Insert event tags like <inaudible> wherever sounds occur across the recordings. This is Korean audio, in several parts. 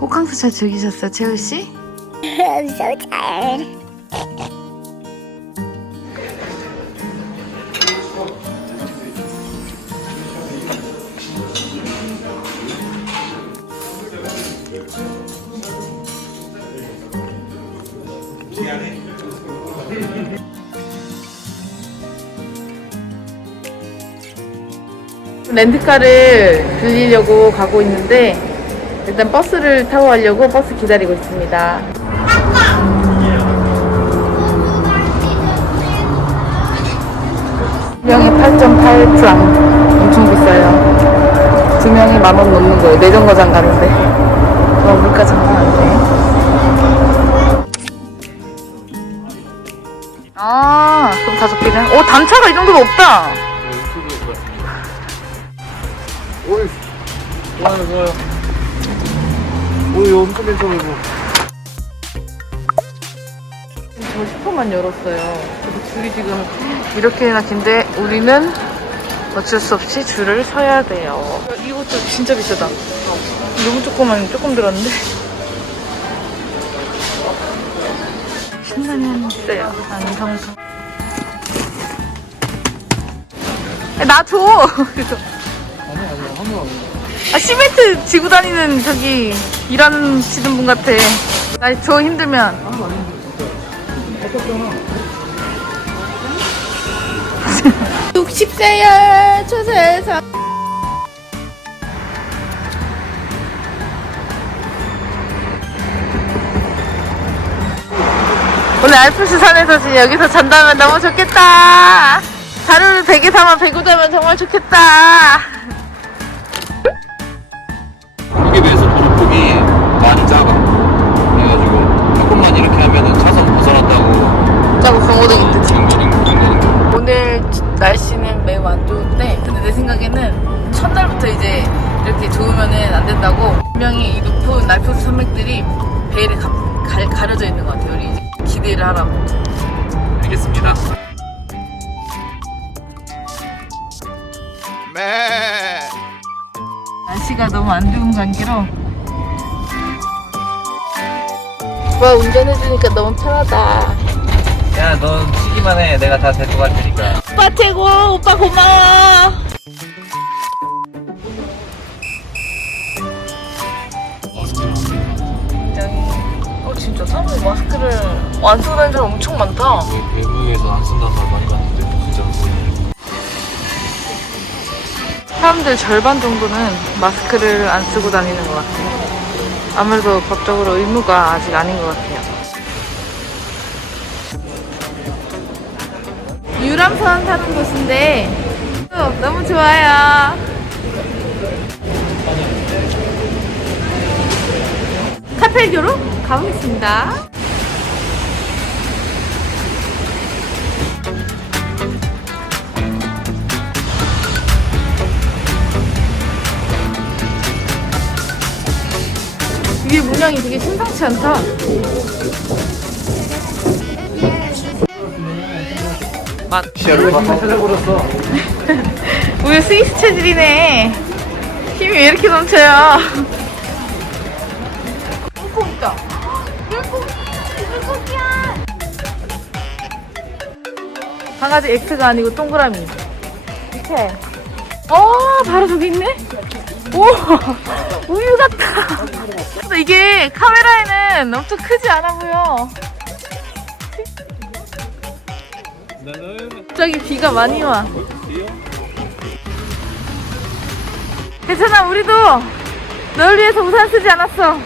호캉스 잘 즐기셨어요, 채우 씨? I'm so tired. 렌트카를 빌리려고 가고 있는데 일단 버스를 타고 가려고 버스 기다리고 있습니다. 두 명이 8.8 프랑 엄청 비싸요. 두 명이 만 원 넘는 거예요. 내정거장 가는데. 와 물가 장난 아니네. 아 그럼 다섯 개는? 오 단차가 이 정도도 없다. 오이 좋아요 좋아요 오이 엄청 괜찮아 이거 저 슈퍼만 열었어요. 그래서 줄이 지금 이렇게나 긴데 우리는 어쩔 수 없이 줄을 서야 돼요. 이것도 진짜 비싸다. 너무 조그만 조금 들었는데. 신라면 있어요. 안성수. 나 줘. <laughs> 그래서 아니 아니 한명 아 시멘트 지고 다니는 저기 일하시는 분 같아. 나줘 힘들면. <laughs> 60세야 초세에서 오늘 알프스 산에서 지금 여기서 잔다면 너무 좋겠다 자루를 100에 사면 100고 자면 정말 좋겠다 거기에 비해서 도로폭이 많이 작아. 그래가지고 조금만 이렇게 하면은 차선 벗어난다고. 짜고 경호등이 뜨지. 경고등 경고등 오늘 날씨는 매우 안 좋은데 근데 내 생각에는 첫날부터 이제 이렇게 좋으면은 안 된다고 분명히 이 높은 알프스 산맥들이 베일에 가, 갈- 가려져 있는 것 같아요 우리 이제 기대를 하라고. 알겠습니다 날씨가 너무 안 좋은 관계로. 와 운전해주니까 너무 편하다. 야넌 치기만 해. 내가 다 데리고 갈 테니까. 오빠 최고! 오빠 고마워! 어 진짜 사람들이 마스크를 안 쓰고 다니는 사람 엄청 많다. 외국에서 안 쓴다는 말 많이 봤는데 진짜 안 쓰네 사람들 절반 정도는 마스크를 안 쓰고 다니는 것 같아요. 아무래도 법적으로 의무가 아직 아닌 것 같아요. 유람선 타는 곳인데 어, 너무 좋아요. 카펠교로 가보겠습니다. 문양이 되게 심상치 않다. 맛. 우리 <laughs> 스위스 체질이네. 힘이 왜 이렇게 넘쳐요? 물고기 있다. 물고기! 물고기야! 강아지 X가 아니고 동그라미. 이렇게. 어, 바로 저기 있네? 오! 우유 같다. 이게 카메라에는 엄청 크지 않아 보여. 갑자기 비가 많이 와. 괜찮아, 우리도 널 위해서 우산 쓰지 않았어.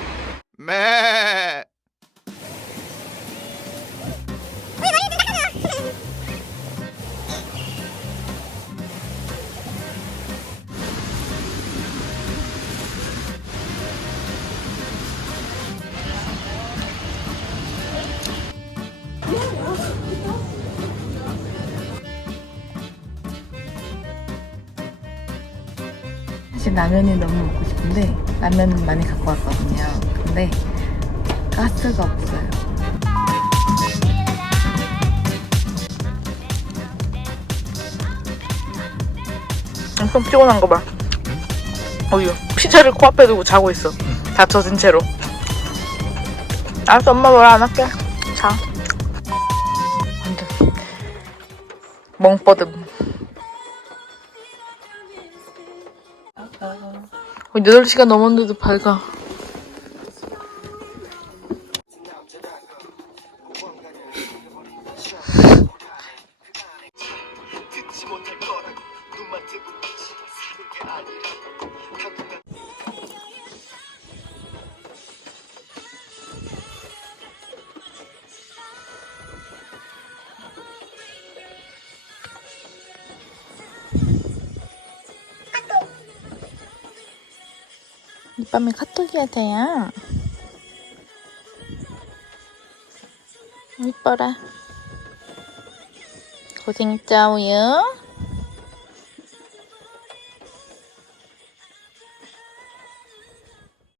사실 라면이 너무 먹고 싶은데 라면 많이 갖고 왔거든요. 근데 가스가 없어요. 엄청 피곤한 거 봐. 어휴, 피자를 코앞에 두고 자고 있어. 다 젖은 채로. 알았어, 엄마 뭐라 안 할게. 자. 완전. 멍뻗음. 8시간 넘었는데도 밝아. 밤에 카톡이야, 돼야. 이뻐라. 고생했죠, 우유?